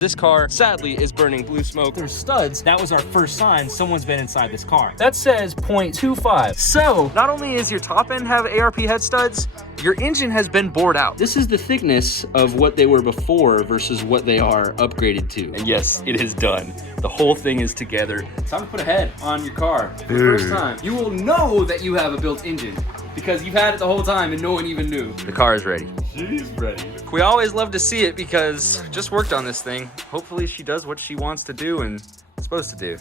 This car, sadly, is burning blue smoke. There's studs. That was our first sign someone's been inside this car. That says 0.25. So, not only is your top end have ARP head studs, your engine has been bored out. This is the thickness of what they were before versus what they are upgraded to. And yes, it is done. The whole thing is together. It's time to put a head on your car for the first time. You will know that you have a built engine because you've had it the whole time and no one even knew. The car is ready. She's ready. We always love to see it because just worked on this thing. Hopefully she does what she wants to do and is supposed to do.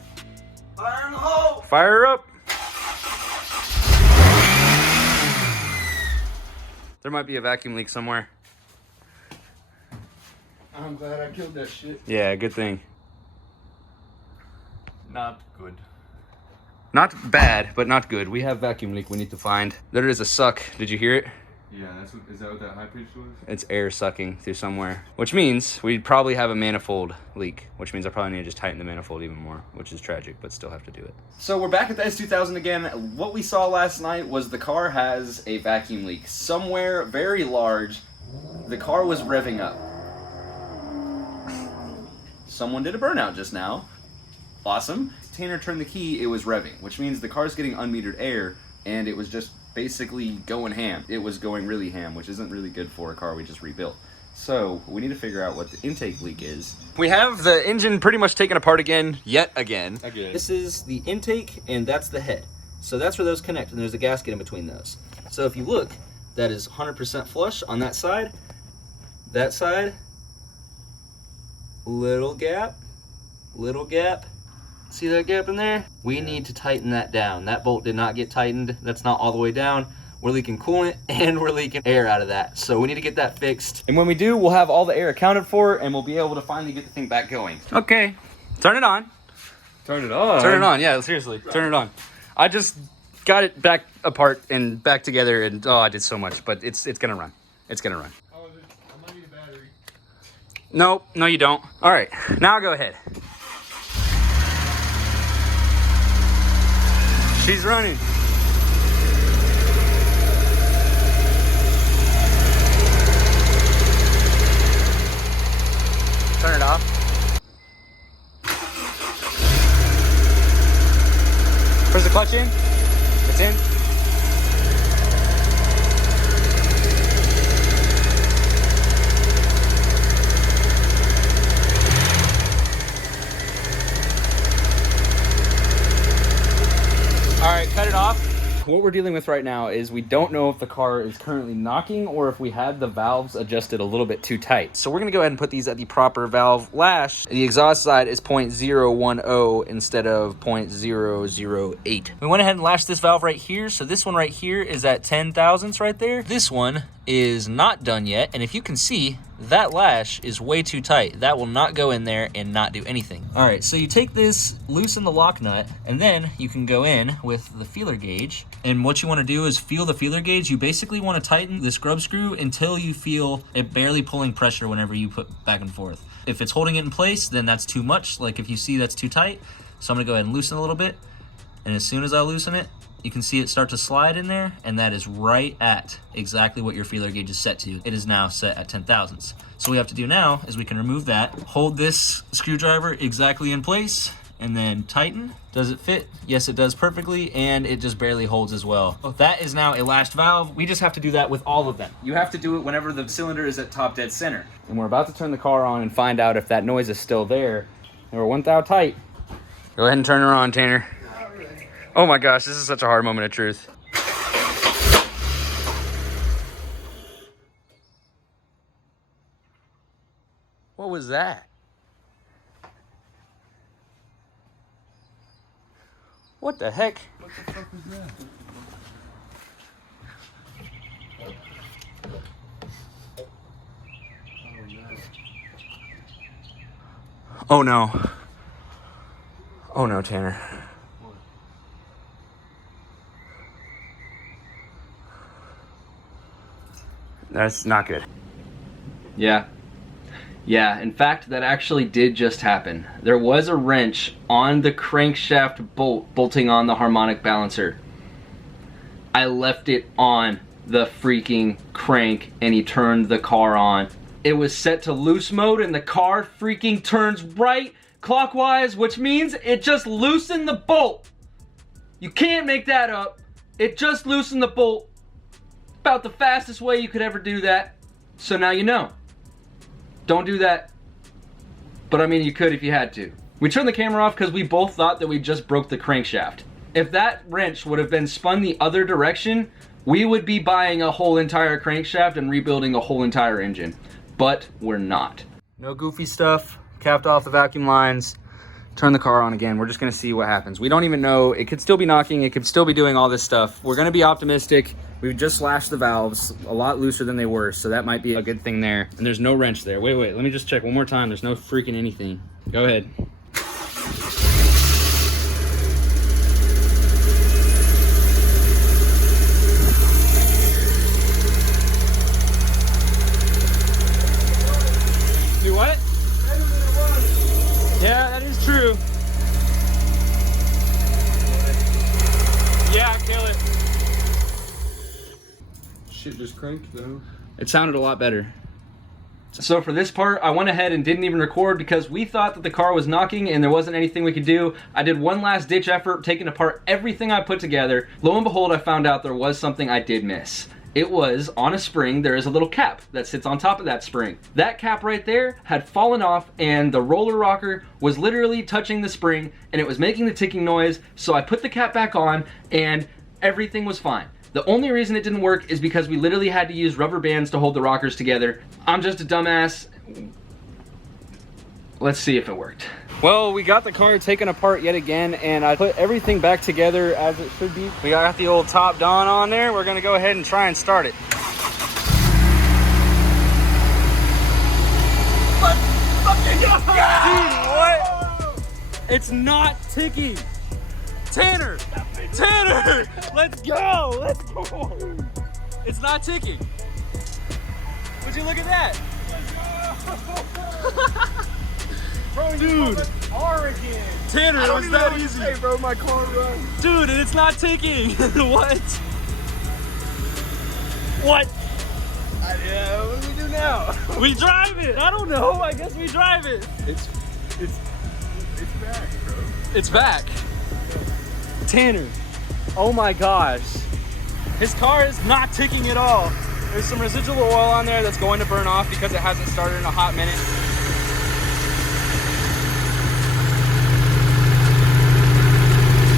Fire in the hole! Fire her up! There might be a vacuum leak somewhere. I'm glad I killed that shit. Yeah, good thing. Not good. Not bad, but not good. We have vacuum leak we need to find. There is a suck. Did you hear it? Yeah, is that what that high pitched was? It's air sucking through somewhere, which means we probably have a manifold leak, which means I probably need to just tighten the manifold even more, which is tragic, but still have to do it. So we're back at the S2000 again. What we saw last night was the car has a vacuum leak somewhere very large. The car was revving up. Someone did a burnout just now. Awesome. Tanner turned the key, it was revving, which means the car's getting unmetered air, and it was just basically going ham. It was going really ham, which isn't really good for a car we just rebuilt. So we need to figure out what the intake leak is. We have the engine pretty much taken apart again, yet again. This is the intake, and that's the head. So that's where those connect, and there's a gasket in between those. So if you look, that is 100% flush on that side, little gap, see that gap in there? We need to tighten that down. That bolt did not get tightened. That's not all the way down. We're leaking coolant and we're leaking air out of that. So we need to get that fixed. And when we do, we'll have all the air accounted for and we'll be able to finally get the thing back going. Okay, turn it on. Turn it on? Turn it on, yeah, seriously, turn it on. I just got it back apart and back together and oh, I did so much, but it's gonna run. It's gonna run. Oh, I might need a battery. No, you don't. All right, now go ahead. She's running. Turn it off. Press the clutch in. It's in. All right, cut it off. What we're dealing with right now is we don't know if the car is currently knocking or if we had the valves adjusted a little bit too tight. So we're gonna go ahead and put these at the proper valve lash. The exhaust side is 0.010 instead of 0.008. We went ahead and lashed this valve right here. So this one right here is at 10 thousandths right there. This one is not done yet. And if you can see, that lash is way too tight. That will not go in there and not do anything. All right, so you take this, loosen the lock nut, and then you can go in with the feeler gauge. And what you wanna do is feel the feeler gauge. You basically wanna tighten the scrub screw until you feel it barely pulling pressure whenever you put back and forth. If it's holding it in place, then that's too much. Like if you see that's too tight. So I'm gonna go ahead and loosen a little bit. And as soon as I loosen it, you can see it start to slide in there, and that is right at exactly what your feeler gauge is set to. It is now set at 10 thousandths. So what we have to do now is we can remove that, hold this screwdriver exactly in place, and then tighten. Does it fit? Yes, it does perfectly, and it just barely holds as well. That is now a lashed valve. We just have to do that with all of them. You have to do it whenever the cylinder is at top dead center. And we're about to turn the car on and find out if that noise is still there. And we're 1 thou tight. Go ahead and turn her on, Tanner. Oh my gosh, this is such a hard moment of truth. What was that? What the heck? What the fuck was that? Oh no. Oh no, Tanner. That's not good. Yeah, in fact, that actually did just happen. There was a wrench on the crankshaft bolt bolting on the harmonic balancer. I left it on the freaking crank and he turned the car on it was set to loose mode and the car freaking turns right clockwise, which means it just loosened the bolt. You can't make that up. It just loosened the bolt. About the fastest way you could ever do that. So now you know. Don't do that. But I mean, you could if you had to. We turned the camera off because we both thought that we just broke the crankshaft. If that wrench would have been spun the other direction, we would be buying a whole entire crankshaft and rebuilding a whole entire engine. But we're not. No goofy stuff. Capped off the vacuum lines. Turn the car on again. We're just gonna see what happens. We don't even know. It could still be knocking. It could still be doing all this stuff. We're gonna be optimistic. We've just slashed the valves a lot looser than they were, so that might be a good thing there. And there's no wrench there. Wait, let me just check one more time. There's no freaking anything. Go ahead. Do what? Yeah, that is true. Yeah, kill it. Shit just cranked though. It sounded a lot better. So for this part, I went ahead and didn't even record because we thought that the car was knocking and there wasn't anything we could do. I did one last ditch effort, taking apart everything I put together. Lo and behold, I found out there was something I did miss. It was on a spring, there is a little cap that sits on top of that spring. That cap right there had fallen off and the roller rocker was literally touching the spring and it was making the ticking noise. So I put the cap back on and everything was fine. The only reason it didn't work is because we literally had to use rubber bands to hold the rockers together. I'm just a dumbass. Let's see if it worked. Well, we got the car taken apart yet again, and I put everything back together as it should be. We got the old top Dawn on there. We're gonna go ahead and try and start it. Let's fucking go! Dude, what? It's not ticking. Tanner! Tanner! Let's go! Let's go! It's not ticking. Would you look at that? Bro, dude! Again. Tanner, it was that easy. Hey, bro, my car runs. Dude, and it's not ticking. What? What? Yeah, what do we do now? We drive it. I don't know. I guess we drive it. It's back, bro. It's back. Tanner, oh my gosh. His car is not ticking at all. There's some residual oil on there that's going to burn off because it hasn't started in a hot minute.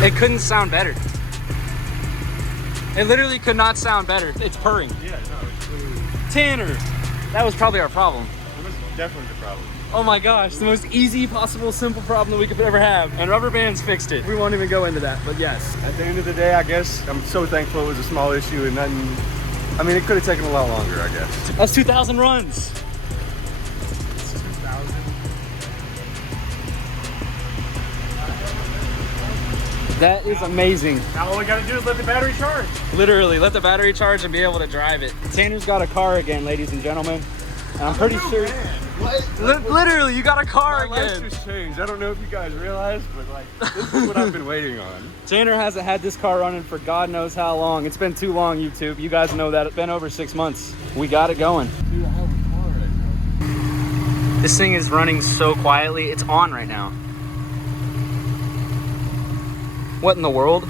It couldn't sound better. It literally could not sound better. It's purring. Yeah, no, it's really... Tanner, that was probably our problem. It was definitely the problem. Oh my gosh, the most easy possible simple problem that we could ever have. And rubber bands fixed it. We won't even go into that, but yes. At the end of the day, I guess, I'm so thankful it was a small issue and nothing... I mean, it could have taken a lot longer, I guess. That's 2,000 runs. It's 2,000. That is amazing. Now all we gotta do is let the battery charge. Literally, let the battery charge and be able to drive it. Tanner's got a car again, ladies and gentlemen. And I'm pretty sure... Literally, you got a car My again. life's just changed. I don't know if you guys realize, but like, this is what I've been waiting on. Tanner hasn't had this car running for God knows how long. It's been too long, YouTube. You guys know that. It's been over 6 months. We got it going. Dude, I have a car right now. This thing is running so quietly. It's on right now. What in the world?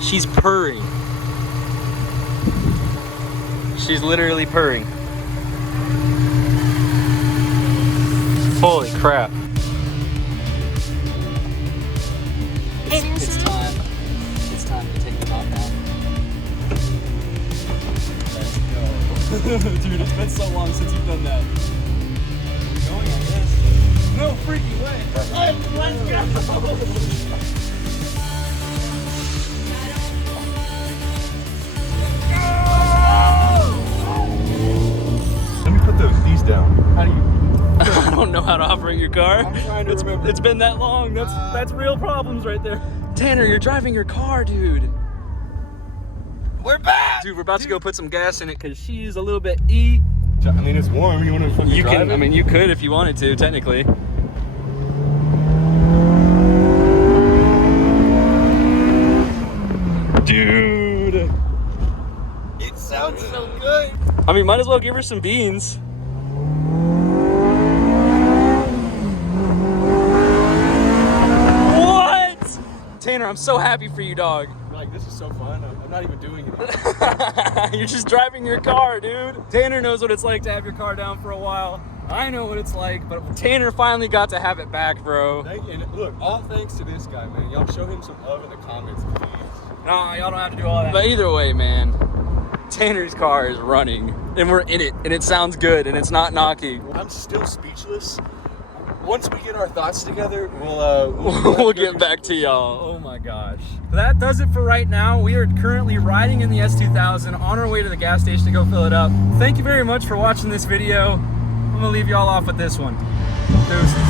She's purring. She's literally purring. Holy crap. It's time. It's time to take the top off. Let's go. Dude, it's been so long since you've done that. We're going on this. No freaking way. Let's go. Let me put these down. How do you... I don't know how to operate your car. I'm trying to remember. It's been that long. That's real problems right there. Tanner, you're driving your car, dude. We're back! Dude, we're about to go put some gas in it because she's a little bit I mean, it's warm. You want to fucking drive it? I mean, you could if you wanted to, technically. Dude. It sounds so good. I mean, might as well give her some beans. I'm so happy for you, dog. Like, this is so fun. I'm not even doing it. You're just driving your car, dude. Tanner knows what it's like to have your car down for a while. I know what it's like, but Tanner finally got to have it back, bro. And look, all thanks to this guy, man. Y'all show him some love in the comments, please. No, y'all don't have to do all that. But either way, man, Tanner's car is running, and we're in it, and it sounds good, and it's not knocking. I'm still speechless. Once we get our thoughts together, we'll get back to y'all. Oh my gosh. That does it for right now. We are currently riding in the S2000 on our way to the gas station to go fill it up. Thank you very much for watching this video. I'm gonna leave y'all off with this one. Deuces.